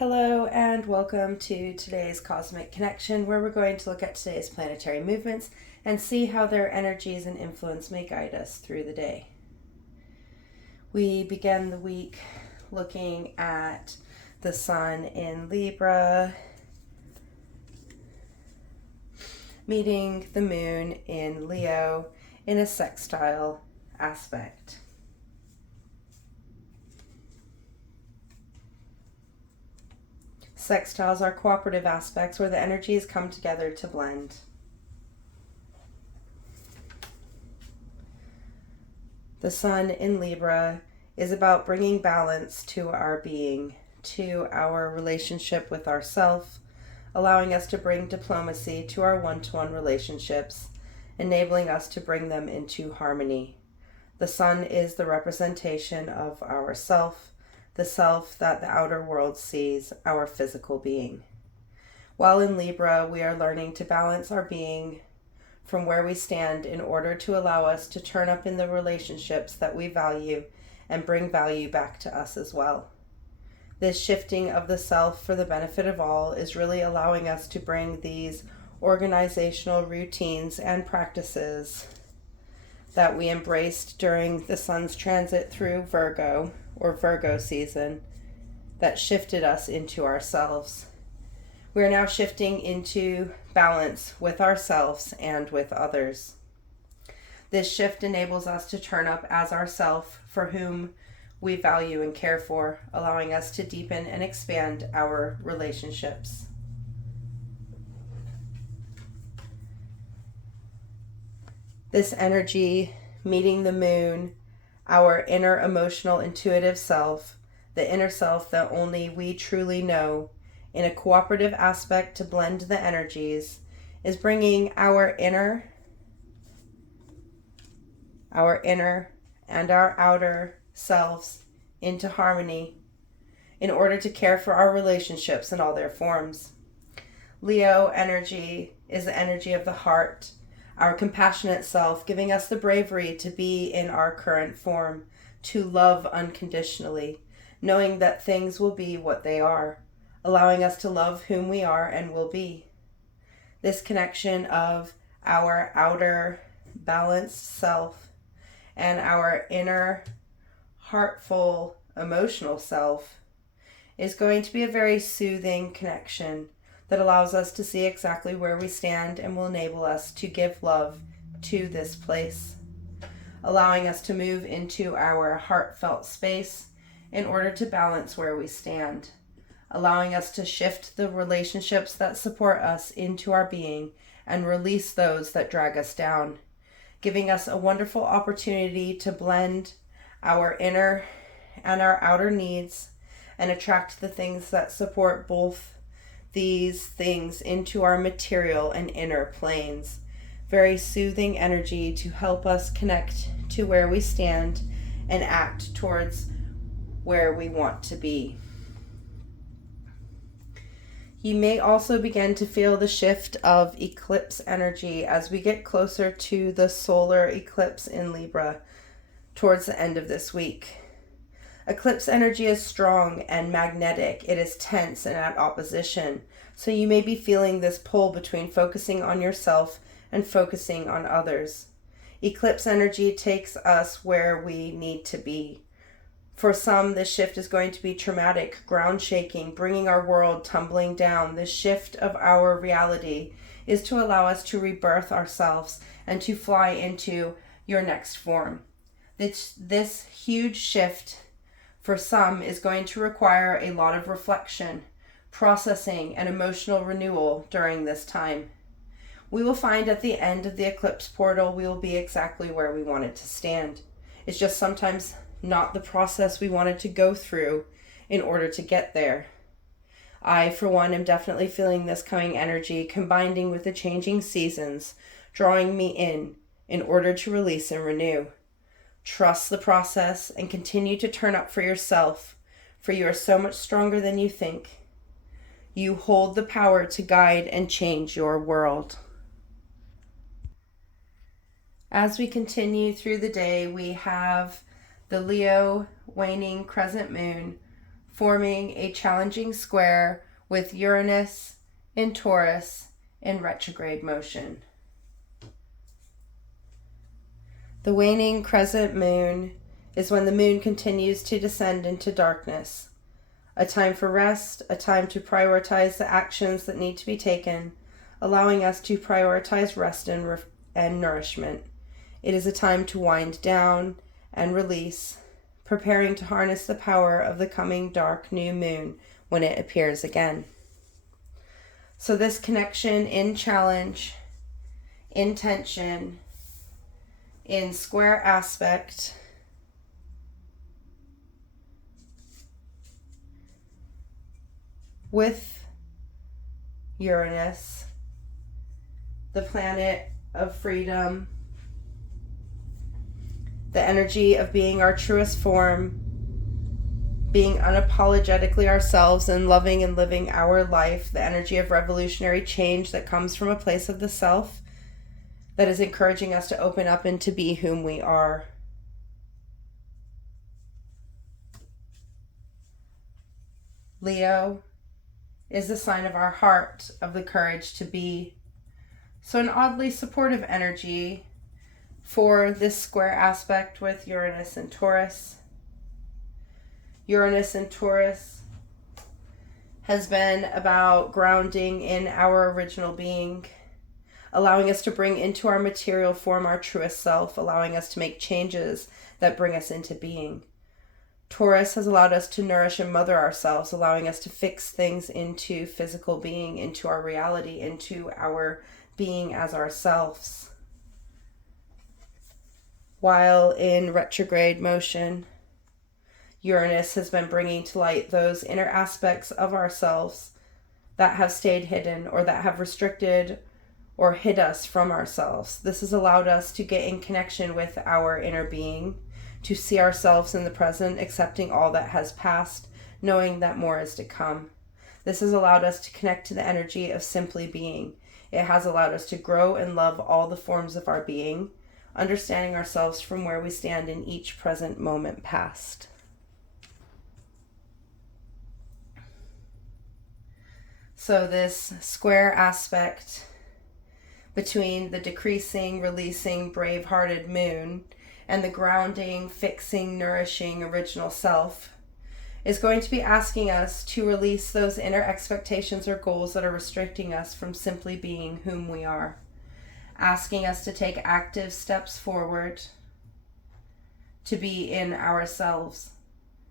Hello and welcome to today's Cosmic Connection, where we're going to look at today's planetary movements and see how their energies and influence may guide us through the day. We began the week looking at the Sun in Libra, meeting the Moon in Leo in a sextile aspect. Sextiles are cooperative aspects where the energies come together to blend. The Sun in Libra is about bringing balance to our being, to our relationship with ourself, allowing us to bring diplomacy to our one-to-one relationships, enabling us to bring them into harmony. The Sun is the representation of ourself, the self that the outer world sees, our physical being. While in Libra, we are learning to balance our being from where we stand in order to allow us to turn up in the relationships that we value and bring value back to us as well. This shifting of the self for the benefit of all is really allowing us to bring these organizational routines and practices that we embraced during the Sun's transit through Virgo, or Virgo season, that shifted us into ourselves. We are now shifting into balance with ourselves and with others. This shift enables us to turn up as ourself for whom we value and care for, allowing us to deepen and expand our relationships. This energy meeting the Moon, our inner emotional intuitive self, the inner self that only we truly know, in a cooperative aspect to blend the energies, is bringing our inner and our outer selves into harmony in order to care for our relationships in all their forms. Leo energy is the energy of the heart, our compassionate self, giving us the bravery to be in our current form, to love unconditionally, knowing that things will be what they are, allowing us to love whom we are and will be. This connection of our outer balanced self and our inner heartful emotional self is going to be a very soothing connection that allows us to see exactly where we stand and will enable us to give love to this place, allowing us to move into our heartfelt space in order to balance where we stand, allowing us to shift the relationships that support us into our being and release those that drag us down, giving us a wonderful opportunity to blend our inner and our outer needs and attract the things that support both these things into our material and inner planes. Very soothing energy to help us connect to where we stand and act towards where we want to be. You may also begin to feel the shift of eclipse energy as we get closer to the solar eclipse in Libra towards the end of this week. Eclipse energy is strong and magnetic. It is tense and at opposition. So you may be feeling this pull between focusing on yourself and focusing on others. Eclipse energy takes us where we need to be. For some, this shift is going to be traumatic, ground shaking, bringing our world tumbling down. This shift of our reality is to allow us to rebirth ourselves and to fly into your next form. This huge shift for some is going to require a lot of reflection, processing, and emotional renewal during this time. We will find at the end of the eclipse portal, we will be exactly where we wanted to stand. It's just sometimes not the process we wanted to go through in order to get there. I, for one, am definitely feeling this coming energy, combining with the changing seasons, drawing me in order to release and renew. Trust the process and continue to turn up for yourself, for you are so much stronger than you think. You hold the power to guide and change your world. As we continue through the day, we have the Leo waning crescent moon forming a challenging square with Uranus in Taurus in retrograde motion. The waning crescent moon is when the moon continues to descend into darkness, a time for rest, a time to prioritize the actions that need to be taken, allowing us to prioritize rest and nourishment. It is a time to wind down and release, preparing to harness the power of the coming dark new moon when it appears again. So this connection in challenge, in tension, in square aspect, with Uranus, the planet of freedom, the energy of being our truest form, being unapologetically ourselves and loving and living our life, the energy of revolutionary change that comes from a place of the self that is encouraging us to open up and to be whom we are. Leo is the sign of our heart, of the courage to be. So an oddly supportive energy for this square aspect with Uranus and Taurus. Uranus and Taurus has been about grounding in our original being, allowing us to bring into our material form our truest self, allowing us to make changes that bring us into being. Taurus has allowed us to nourish and mother ourselves, allowing us to fix things into physical being, into our reality, into our being as ourselves. While in retrograde motion, Uranus has been bringing to light those inner aspects of ourselves that have stayed hidden or that have restricted or hid us from ourselves. This has allowed us to get in connection with our inner being, to see ourselves in the present, accepting all that has passed, knowing that more is to come. This has allowed us to connect to the energy of simply being. It has allowed us to grow and love all the forms of our being, understanding ourselves from where we stand in each present moment past. So this square aspect between the decreasing, releasing, brave-hearted moon and the grounding, fixing, nourishing original self is going to be asking us to release those inner expectations or goals that are restricting us from simply being whom we are, asking us to take active steps forward to be in ourselves,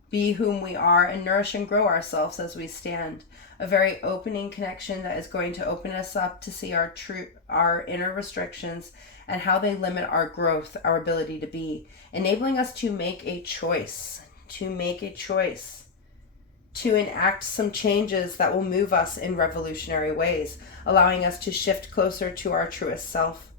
be whom we are, and nourish and grow ourselves as we stand. A very opening connection that is going to open us up to see our inner restrictions and how they limit our growth, our ability to be, enabling us to make a choice, to enact some changes that will move us in revolutionary ways, allowing us to shift closer to our truest self.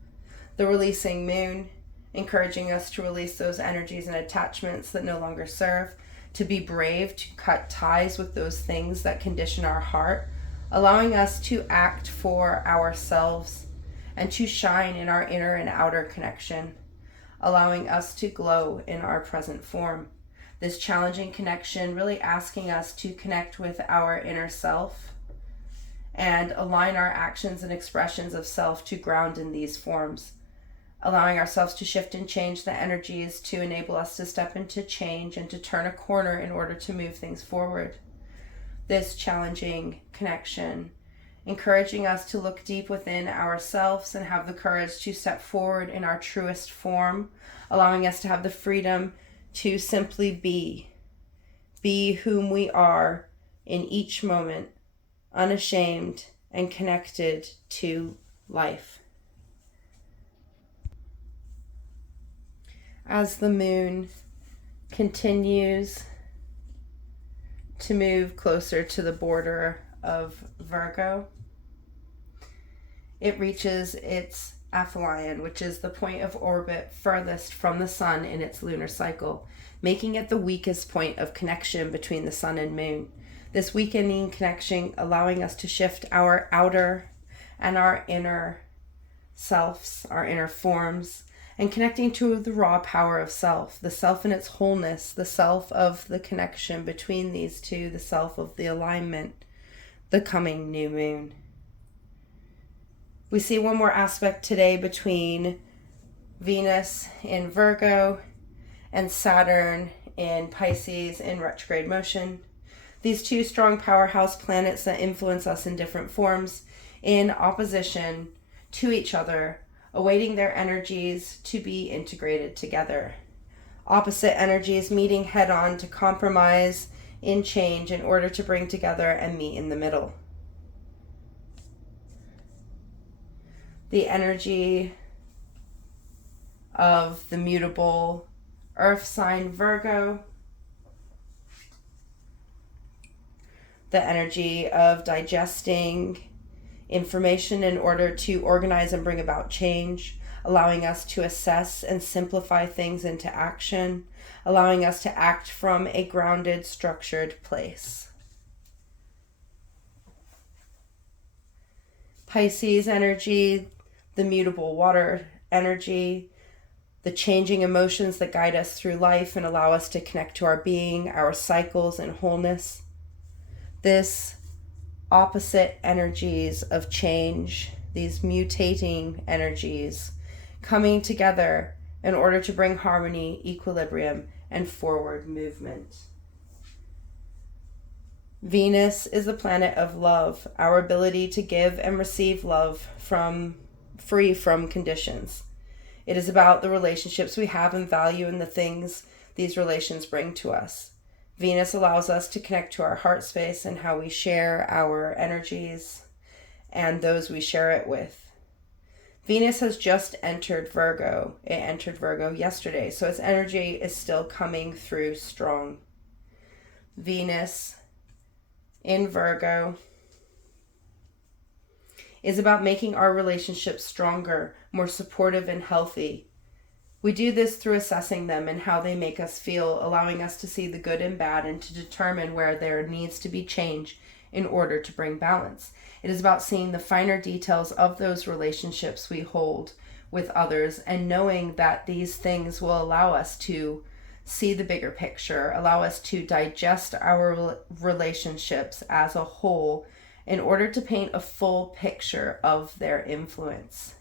The releasing moon, encouraging us to release those energies and attachments that no longer serve, to be brave, to cut ties with those things that condition our heart, allowing us to act for ourselves and to shine in our inner and outer connection, allowing us to glow in our present form. This challenging connection really asking us to connect with our inner self and align our actions and expressions of self to ground in these forms, allowing ourselves to shift and change the energies to enable us to step into change and to turn a corner in order to move things forward. This challenging connection, encouraging us to look deep within ourselves and have the courage to step forward in our truest form, allowing us to have the freedom to simply be whom we are in each moment, unashamed and connected to life. As the moon continues to move closer to the border of Virgo, it reaches its aphelion, which is the point of orbit furthest from the sun in its lunar cycle, making it the weakest point of connection between the sun and moon. This weakening connection allowing us to shift our outer and our inner selves, our inner forms, and connecting to the raw power of self, the self in its wholeness, the self of the connection between these two, the self of the alignment, the coming new moon. We see one more aspect today between Venus in Virgo and Saturn in Pisces in retrograde motion. These two strong powerhouse planets that influence us in different forms, in opposition to each other, awaiting their energies to be integrated together. Opposite energies meeting head on to compromise in change in order to bring together and meet in the middle. The energy of the mutable earth sign Virgo, the energy of digesting information in order to organize and bring about change, allowing us to assess and simplify things into action, allowing us to act from a grounded, structured place. Pisces energy, the mutable water energy, the changing emotions that guide us through life and allow us to connect to our being, our cycles, and wholeness. This opposite energies of change, these mutating energies, coming together in order to bring harmony, equilibrium, and forward movement. Venus is the planet of love, our ability to give and receive love free from conditions. It is about the relationships we have and value and the things these relations bring to us. Venus allows us to connect to our heart space and how we share our energies and those we share it with. Venus has just entered Virgo. It entered Virgo yesterday, so its energy is still coming through strong. Venus in Virgo is about making our relationships stronger, more supportive and healthy. We do this through assessing them and how they make us feel, allowing us to see the good and bad and to determine where there needs to be change in order to bring balance. It is about seeing the finer details of those relationships we hold with others and knowing that these things will allow us to see the bigger picture, allow us to digest our relationships as a whole in order to paint a full picture of their influence.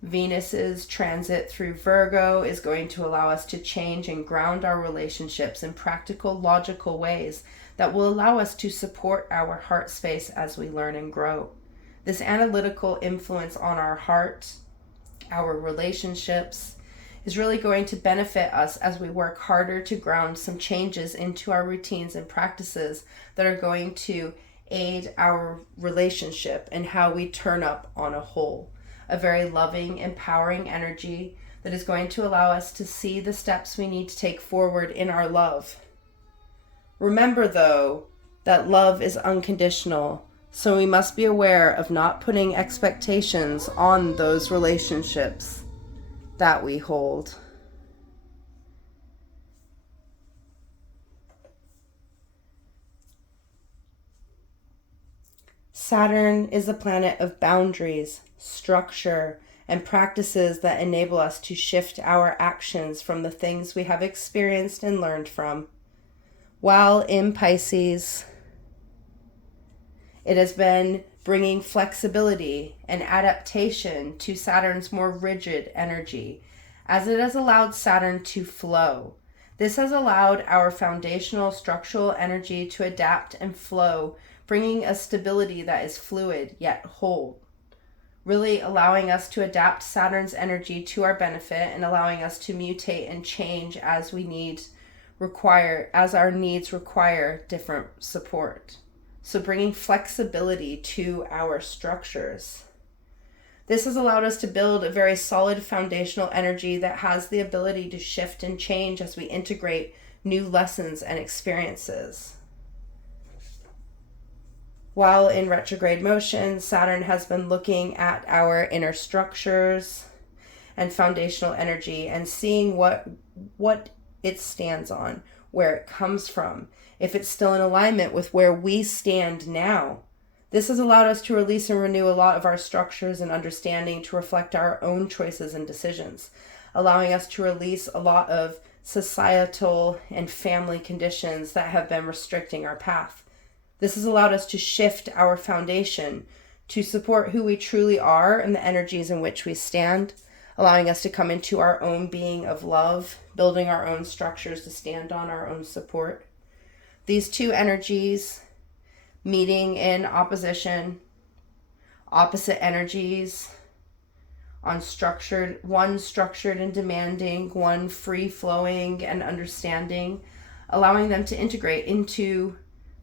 Venus's transit through Virgo is going to allow us to change and ground our relationships in practical, logical ways that will allow us to support our heart space as we learn and grow. This analytical influence on our heart, our relationships, is really going to benefit us as we work harder to ground some changes into our routines and practices that are going to aid our relationship and how we turn up on a whole. A very loving, empowering energy that is going to allow us to see the steps we need to take forward in our love. Remember, though, that love is unconditional, so we must be aware of not putting expectations on those relationships that we hold. Saturn is the planet of boundaries, structure, and practices that enable us to shift our actions from the things we have experienced and learned from. While in Pisces, it has been bringing flexibility and adaptation to Saturn's more rigid energy, as it has allowed Saturn to flow. This has allowed our foundational structural energy to adapt and flow, bringing a stability that is fluid yet whole, really allowing us to adapt Saturn's energy to our benefit and allowing us to mutate and change as our needs require different support. So bringing flexibility to our structures. This has allowed us to build a very solid foundational energy that has the ability to shift and change as we integrate new lessons and experiences. While in retrograde motion, Saturn has been looking at our inner structures and foundational energy and seeing what it stands on, where it comes from, if it's still in alignment with where we stand now. This has allowed us to release and renew a lot of our structures and understanding to reflect our own choices and decisions, allowing us to release a lot of societal and family conditions that have been restricting our path. This has allowed us to shift our foundation to support who we truly are and the energies in which we stand, allowing us to come into our own being of love, building our own structures to stand on, our own support. These two energies meeting in opposition, opposite energies, on one structured and demanding, one free-flowing and understanding, allowing them to integrate into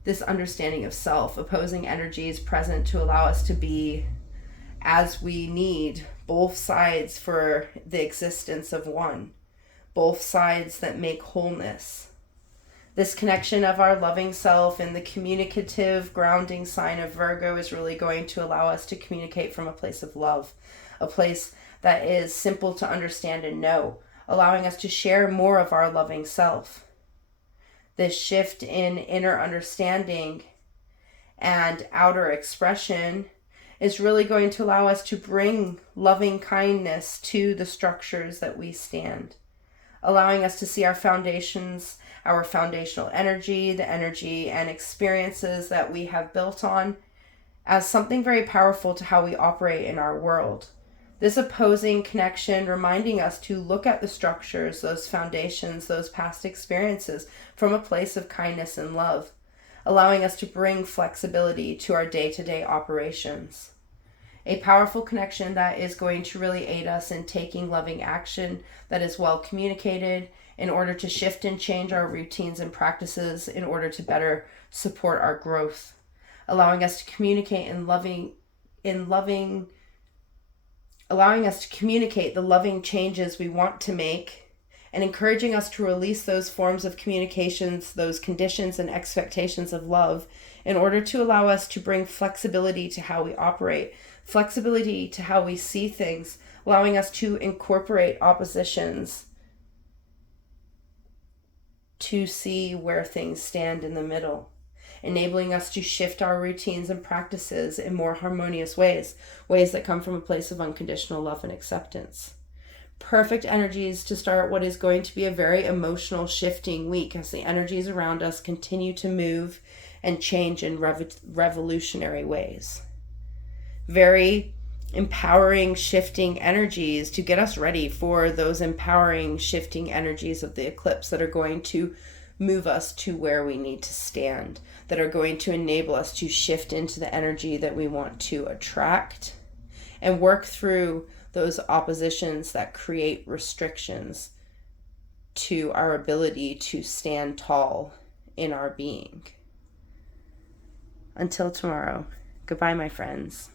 this understanding of self, opposing energies present to allow us to be as we need, both sides for the existence of one, both sides that make wholeness. This connection of our loving self and the communicative grounding sign of Virgo is really going to allow us to communicate from a place of love, a place that is simple to understand and know, allowing us to share more of our loving self. This shift in inner understanding and outer expression is really going to allow us to bring loving kindness to the structures that we stand, allowing us to see our foundations, our foundational energy, the energy and experiences that we have built on as something very powerful to how we operate in our world. This opposing connection reminding us to look at the structures, those foundations, those past experiences from a place of kindness and love, allowing us to bring flexibility to our day-to-day operations. A powerful connection that is going to really aid us in taking loving action that is well communicated in order to shift and change our routines and practices in order to better support our growth, allowing us to communicate allowing us to communicate the loving changes we want to make, and encouraging us to release those forms of communications, those conditions and expectations of love in order to allow us to bring flexibility to how we operate, flexibility to how we see things, allowing us to incorporate oppositions to see where things stand in the middle, enabling us to shift our routines and practices in more harmonious ways that come from a place of unconditional love and acceptance. Perfect energies to start what is going to be a very emotional shifting week as the energies around us continue to move and change in revolutionary ways. Very empowering, shifting energies to get us ready for those empowering, shifting energies of the eclipse that are going to move us to where we need to stand, that are going to enable us to shift into the energy that we want to attract and work through those oppositions that create restrictions to our ability to stand tall in our being. Until tomorrow, goodbye, my friends.